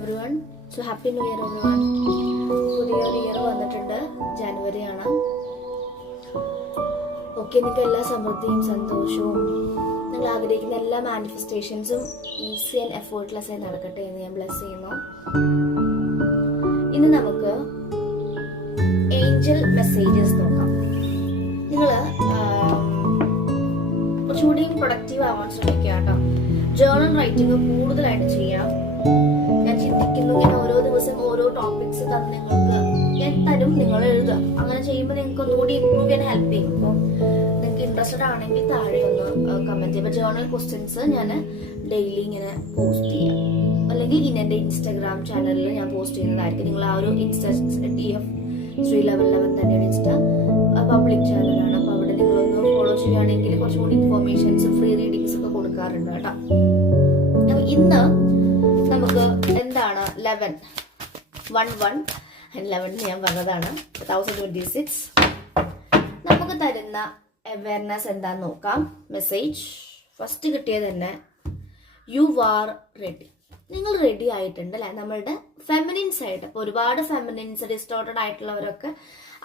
everyone. So happy new year everyone. പുതിയൊരു year വന്നിട്ടുണ്ട്, ജനുവരി ആണ്. ഓക്കെ, നിങ്ങൾക്ക് എല്ലാ സമൃദ്ധിയും സന്തോഷവും നിങ്ങൾ ആഗ്രഹിക്കുന്ന എല്ലാ മാനിഫെസ്റ്റേഷൻസും ഈസി ആൻഡ് എഫേർട്ട്ലെസ് ആയി നടക്കട്ടെ എന്ന് ഞാൻ ബ്ലെസ് ചെയ്യുന്നു. ഇന്ന് നമുക്ക് ഏഞ്ചൽ മെസ്സേജസ് നോക്കാം. നിങ്ങൾ കുറച്ചുകൂടി പ്രൊഡക്റ്റീവ് ആവാൻ ശ്രമിക്കുക കേട്ടോ. ജേർണൽ റൈറ്റിംഗ് കൂടുതലായിട്ട് ചെയ്യാം. ഞാൻ ചിന്തിക്കുന്നു, ഞാൻ ഓരോ ദിവസം ഓരോ ടോപ്പിക്സ് തന്നെ നിങ്ങൾക്ക് ഞാൻ തരും, നിങ്ങൾ എഴുതുക. അങ്ങനെ ചെയ്യുമ്പോൾ നിങ്ങൾക്ക് ഒന്നുകൂടി ഇമ്പ്രൂവ് ചെയ്യാൻ ഹെൽപ്പ് ചെയ്യും. അപ്പോൾ നിങ്ങൾക്ക് ഇൻട്രസ്റ്റഡ് ആണെങ്കിൽ താഴെ ഒന്ന് കമന്റ് ചെയ്യുക. ജേർണൽ ക്വസ്റ്റ്യൻസ് ഞാൻ ഡെയിലി ഇങ്ങനെ പോസ്റ്റ് ചെയ്യാം, അല്ലെങ്കിൽ എൻ്റെ ഇൻസ്റ്റാഗ്രാം ചാനലിൽ ഞാൻ പോസ്റ്റ് ചെയ്യുന്നതായിരിക്കും. നിങ്ങൾ ആ ഒരു TF Sri1111 തന്നെയാണ് ഇൻസ്റ്റ പബ്ലിക് ചാനലാണ്. അപ്പോൾ അവിടെ നിങ്ങളൊന്ന് ഫോളോ ചെയ്യുകയാണെങ്കിൽ കുറച്ചുകൂടി ഇൻഫോർമേഷൻസ് ഫ്രീ റീഡിങ്സ് ഒക്കെ കൊടുക്കാറുണ്ട് കേട്ടോ. അപ്പോൾ ഇന്ന് നമുക്ക് എന്താണ് 11 ഞാൻ പറഞ്ഞതാണ് 2026 നമുക്ക് തരുന്ന അവയർനെസ് എന്താന്ന് നോക്കാം. മെസ്സേജ് ഫസ്റ്റ് കിട്ടിയത് തന്നെ, യു ആർ റെഡി. നിങ്ങൾ റെഡി ആയിട്ടുണ്ട് അല്ലെ. നമ്മളുടെ ഫെമിനിൻ സൈഡ്, അപ്പോൾ ഒരുപാട് ഫെമിനിൻസ് ഡിസ്റ്റോർട്ടഡ് ആയിട്ടുള്ളവരൊക്കെ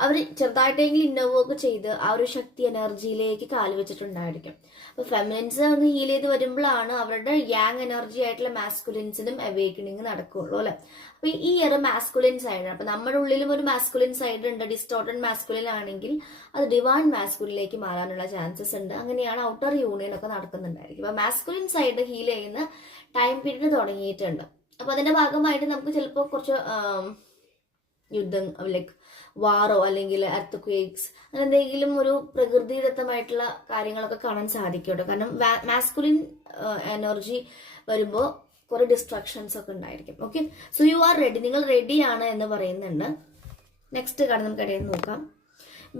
അവർ ചെറുതായിട്ടെങ്കിലും ഇന്നർ വർക്ക് ചെയ്ത് ആ ഒരു ശക്തി എനർജിയിലേക്ക് കാല് വെച്ചിട്ടുണ്ടായിരിക്കും. അപ്പോൾ ഫെമിനിൻസ് ഒന്ന് ഹീൽ ചെയ്ത് വരുമ്പോഴാണ് അവരുടെ യാങ് എനർജി ആയിട്ടുള്ള മാസ്കുലിൻസിനും അവേക്കണിങ് നടക്കുകയുള്ളൂ അല്ലെ. അപ്പൊ ഈ ഇയർ മാസ്കുലിൻ സൈഡ്, അപ്പൊ നമ്മുടെ ഉള്ളിലും ഒരു മാസ്കുലിൻ സൈഡ് ഉണ്ട്. ഡിസ്റ്റോർട്ടഡ് മാസ്കുലിൻ ആണെങ്കിൽ അത് ഡിവൈൻ മാസ്കുലിനിലേക്ക് മാറാനുള്ള ചാൻസസ് ഉണ്ട്. അങ്ങനെയാണ് ഔട്ടർ യൂണിയൻ ഒക്കെ നടക്കുന്നുണ്ടായിരിക്കും. അപ്പൊ മാസ്കുലിൻ സൈഡ് ഹീൽ ചെയ്യുന്ന ടൈം പീരീഡ് തുടങ്ങിയിട്ടുണ്ട്. അപ്പൊ അതിന്റെ ഭാഗമായിട്ട് നമുക്ക് ചിലപ്പോൾ കുറച്ച് യുദ്ധം, ലൈക്ക് വാറോ അല്ലെങ്കിൽ എർത്ത് ക്വേക്സ്, അങ്ങനെ എന്തെങ്കിലും ഒരു പ്രകൃതിദത്തമായിട്ടുള്ള കാര്യങ്ങളൊക്കെ കാണാൻ സാധിക്കും കേട്ടോ. കാരണം മാസ്കുലിൻ എനർജി വരുമ്പോൾ കുറെ ഡിസ്ട്രാക്ഷൻസ് ഒക്കെ ഉണ്ടായിരിക്കും. Okay, so you are ready, നിങ്ങൾ റെഡിയാണ് എന്ന് പറയുന്നുണ്ട്. നെക്സ്റ്റ് കാർഡ് നമുക്ക് ഇടയിൽ നോക്കാം.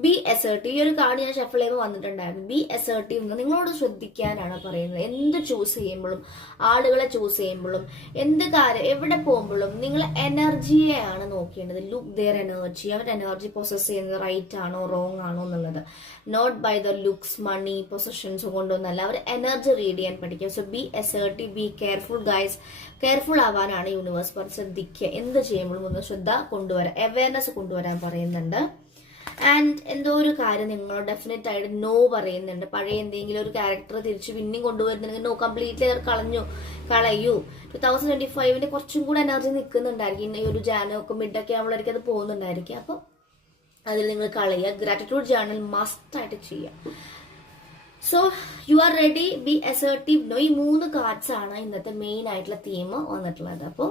B assertive. ഈ ഒരു കാർഡ് ഞാൻ ഷഫിൾ ചെയ്യുമ്പോൾ വന്നിട്ടുണ്ടായിരുന്നു. ബി അസേർട്ടീവ് എന്ന് നിങ്ങളോട് ശ്രദ്ധിക്കാനാണ് പറയുന്നത്. എന്ത് ചൂസ് ചെയ്യുമ്പോഴും, ആളുകളെ ചൂസ് ചെയ്യുമ്പോഴും, എന്ത് കാര്യം എവിടെ പോകുമ്പോഴും നിങ്ങൾ എനർജിയെയാണ് നോക്കേണ്ടത്. Look their energy. അവരുടെ എനർജി പൊസസ് ചെയ്യുന്നത് റൈറ്റ് ആണോ റോങ് ആണോ എന്നുള്ളത്. Not by the looks, money, possessions കൊണ്ടൊന്നല്ല. അവർ എനർജി റീഡ് ചെയ്യാൻ പഠിക്കുക. So be assertive, be careful guys. Careful ആവാനാണ് യൂണിവേഴ്സ് പറഞ്ഞ് ശ്രദ്ധിക്കുക. എന്ത് ചെയ്യുമ്പോഴും ഒന്ന് ശ്രദ്ധ കൊണ്ടുവരാൻ, അവയർനെസ് കൊണ്ടുവരാൻ പറയുന്നുണ്ട്. ആൻഡ് എന്തോ ഒരു കാര്യം നിങ്ങൾ ഡെഫിനറ്റ് ആയിട്ട് നോ പറയുന്നുണ്ട്. പഴയ എന്തെങ്കിലും ഒരു ക്യാരക്ടർ തിരിച്ച് പിന്നെയും കൊണ്ടുവരുന്നുണ്ടെങ്കിൽ നോ, കംപ്ലീറ്റ്ലി കളയൂ. 2025 കുറച്ചും കൂടെ എനർജി നിൽക്കുന്നുണ്ടായിരിക്കും. ഈ ഒരു ജാനൊക്കെ മിഡൊക്കെ ആവുമ്പോഴായിരിക്കും അത് പോകുന്നുണ്ടായിരിക്കും. അപ്പം അതിൽ നിങ്ങൾ കളയുക. ഗ്രാറ്റിറ്റ്യൂഡ് ജേർണൽ മസ്റ്റ് ആയിട്ട് ചെയ്യുക. So you are ready, be assertive, no. ഈ 3 കാർഡ്സ് ആണ് ഇന്നത്തെ മെയിൻ ആയിട്ടുള്ള തീം വന്നിട്ടുള്ളത്. അപ്പോൾ